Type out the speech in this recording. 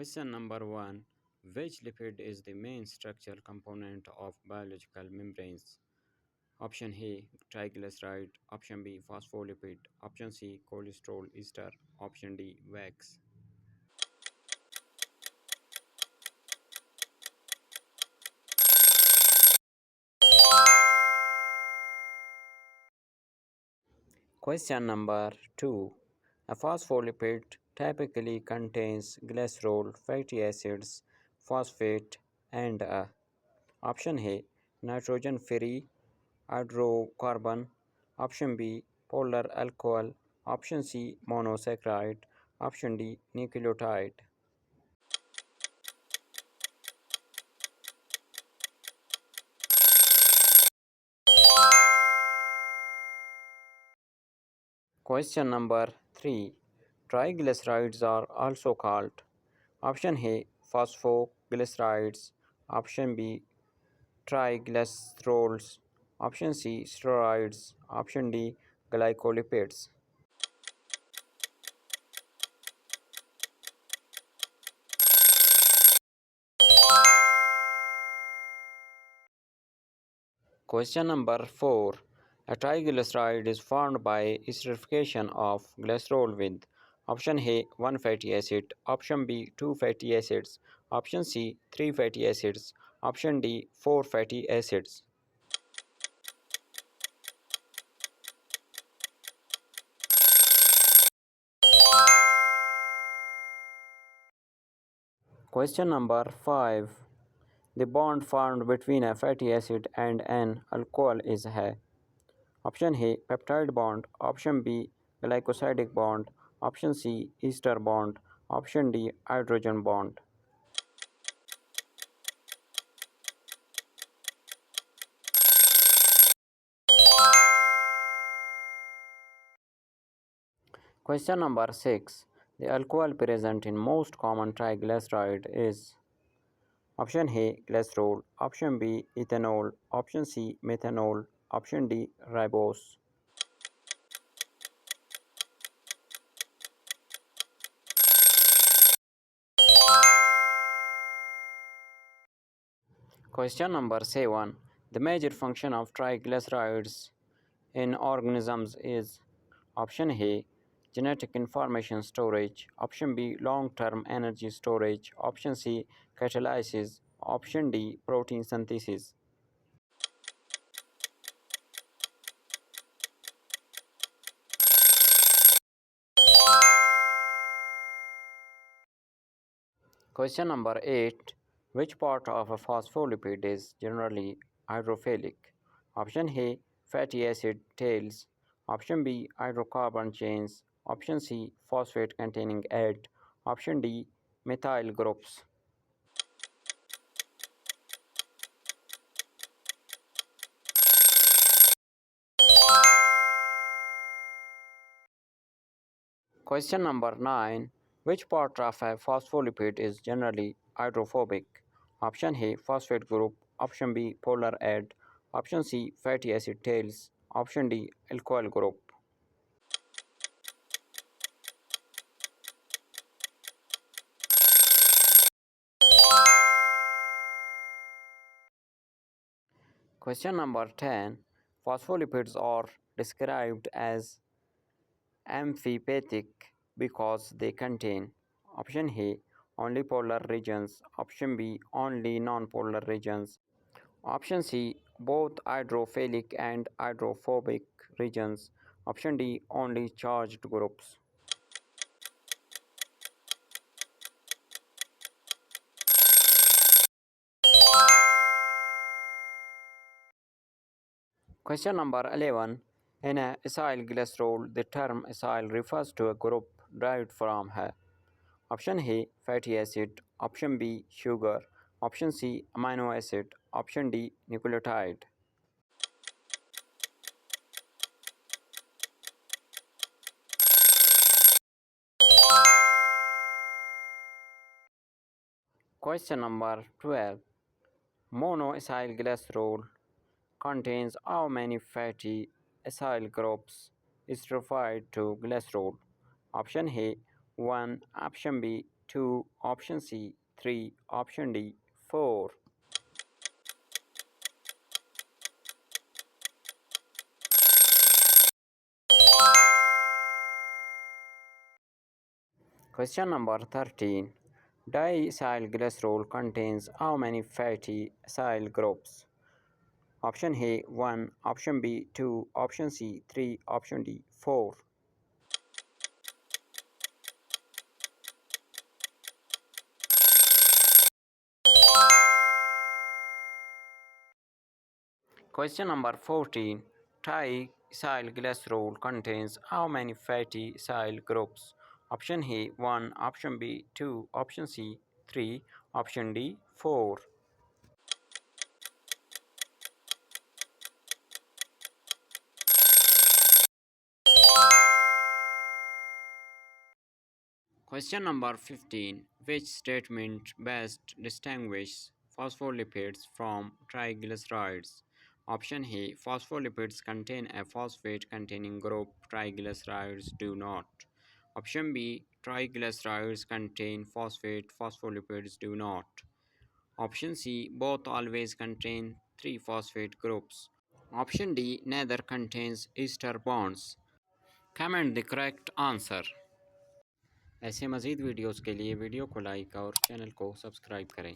Question number 1. Which lipid is the main structural component of biological membranes? Option A, triglyceride. Option B, phospholipid. Option C, cholesterol ester. Option D, wax. Question number 2. A phospholipid typically contains glycerol, fatty acids, phosphate, and a option A, nitrogen-free hydrocarbon. Option B, polar alcohol. Option C, monosaccharide. Option D, nucleotide. Question number 3. Triglycerides are also called option A, phosphoglycerides. Option B, triglycerols. Option C, steroids. Option D, glycolipids. Question number 4. A triglyceride is formed by esterification of glycerol with option A 1 fatty acid, option B 2 fatty acids, option C 3 fatty acids, option D 4 fatty acids. Question number 5. The bond formed between a fatty acid and an alcohol is A. Option A peptide bond, option B glycosidic bond, option C ester bond, option D hydrogen bond. Question number 6. The alcohol present in most common triglyceride is option A glycerol, option B ethanol, option C methanol, option D ribose. Question number 7. The major function of triglycerides in organisms is option A genetic information storage, option B long-term energy storage, option C catalysis, option D protein synthesis. Question number 8. Which part of a phospholipid is generally hydrophilic? Option A fatty acid tails, option B hydrocarbon chains, option C phosphate containing add, option D methyl groups. Question number 9. Which part of a phospholipid is generally hydrophobic? Option A phosphate group, option B polar add, option C fatty acid tails, option D alcohol group. Question number 10. Phospholipids are described as amphipathic because they contain option A only polar regions, option B only nonpolar regions, option C both hydrophilic and hydrophobic regions, option D only charged groups. Question number 11. In a acyl glycerol, the term acyl refers to a group derived from A. Option A fatty acid, option B sugar, option C amino acid, option D nucleotide. Question number 12. Monoacyl glycerol contains how many fatty acyl groups esterified to glycerol? Option A 1, option B 2, option C 3, option D 4. Question number 13. Diacylglycerol contains how many fatty acyl groups? Option A 1, option B 2, option C 3, option D 4. Question number 14. Triacylglycerol contains how many fatty acyl groups? Option A 1, option B 2, option C 3, option D 4. Question number 15. Which statement best distinguishes phospholipids from triglycerides? Option A. Phospholipids contain a phosphate containing group, triglycerides do not. Option B. Triglycerides contain phosphate, phospholipids do not. Option C. Both always contain three phosphate groups. Option D. Neither contains ester bonds. Comment the correct answer. ऐसे मज़ीद videos के लिए video को like और channel को subscribe करें।